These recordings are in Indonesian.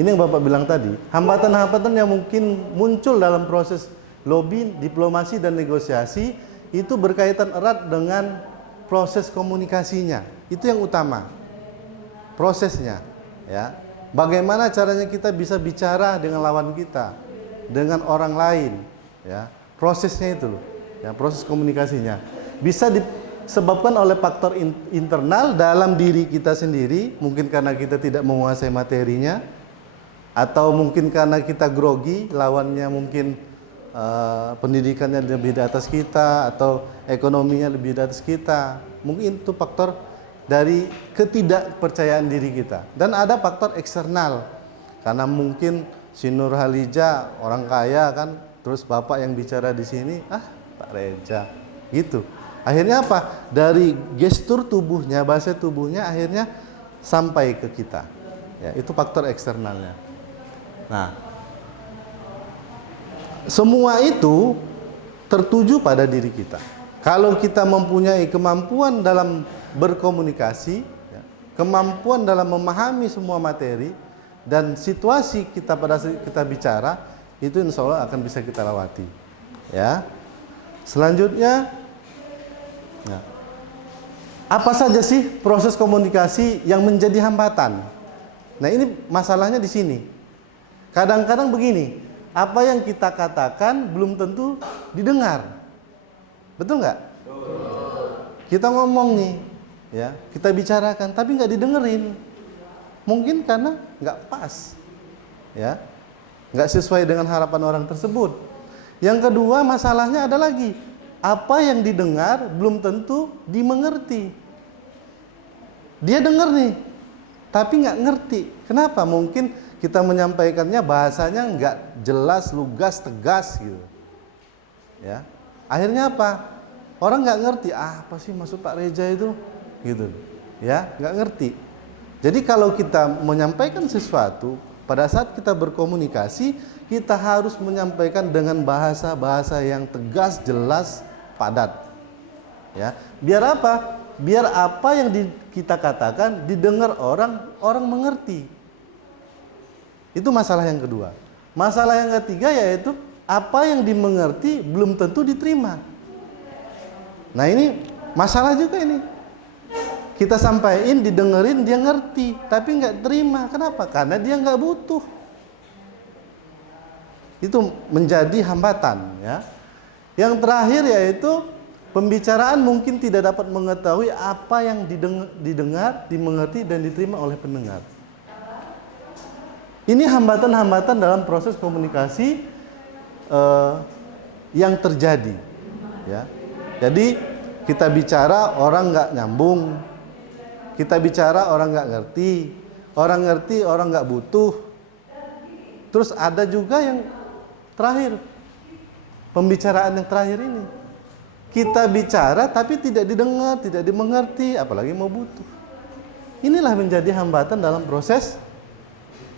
Ini yang Bapak bilang tadi, hambatan-hambatan yang mungkin muncul dalam proses lobby, diplomasi, dan negosiasi itu berkaitan erat dengan proses komunikasinya. Itu yang utama, prosesnya, ya. Bagaimana caranya kita bisa bicara dengan lawan kita, dengan orang lain, ya. Prosesnya itu, ya, proses komunikasinya bisa disebabkan oleh faktor internal dalam diri kita sendiri, mungkin karena kita tidak menguasai materinya, atau mungkin karena kita grogi, lawannya mungkin pendidikannya lebih di atas kita, atau ekonominya lebih di atas kita. Mungkin itu faktor dari ketidakpercayaan diri kita. Dan ada faktor eksternal, karena mungkin si Nurhaliza orang kaya kan, terus Bapak yang bicara di sini, Pak Reza, gitu. Akhirnya apa? Dari gestur tubuhnya, bahasa tubuhnya akhirnya sampai ke kita. Ya, itu faktor eksternalnya. Nah, semua itu tertuju pada diri kita. Kalau kita mempunyai kemampuan dalam berkomunikasi, ya, kemampuan dalam memahami semua materi dan situasi kita pada saat kita bicara, itu insya Allah akan bisa kita lewati. Ya. Selanjutnya, ya, apa saja sih proses komunikasi yang menjadi hambatan? Nah, ini masalahnya di sini. Kadang-kadang begini, apa yang kita katakan belum tentu didengar. Betul nggak? Kita ngomong nih, ya, kita bicarakan, tapi nggak didengerin. Mungkin karena nggak pas, ya, nggak sesuai dengan harapan orang tersebut. Yang kedua, masalahnya ada lagi, apa yang didengar belum tentu dimengerti. Dia dengar nih, tapi nggak ngerti. Kenapa? Mungkin kita menyampaikannya bahasanya nggak jelas, lugas, tegas gitu, ya. Akhirnya apa? Orang nggak ngerti, apa sih maksud Pak Reza itu, gitu, ya, nggak ngerti. Jadi kalau kita menyampaikan sesuatu, pada saat kita berkomunikasi, kita harus menyampaikan dengan bahasa-bahasa yang tegas, jelas, padat, ya. Biar apa? Biar apa yang kita katakan didengar orang mengerti. Itu masalah yang kedua. Masalah yang ketiga yaitu apa yang dimengerti belum tentu diterima. Nah, ini masalah juga ini. Kita sampaikan, didengerin, dia ngerti, tapi nggak terima. Kenapa? Karena dia nggak butuh. Itu menjadi hambatan, ya. Yang terakhir yaitu pembicaraan mungkin tidak dapat mengetahui apa yang didengar, dimengerti, dan diterima oleh pendengar. Ini hambatan-hambatan dalam proses komunikasi yang terjadi, ya. Jadi kita bicara orang nggak nyambung, kita bicara orang nggak ngerti, orang nggak butuh. Terus ada juga yang terakhir, pembicaraan yang terakhir ini, kita bicara tapi tidak didengar, tidak dimengerti, apalagi mau butuh. Inilah menjadi hambatan dalam proses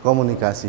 komunikasi.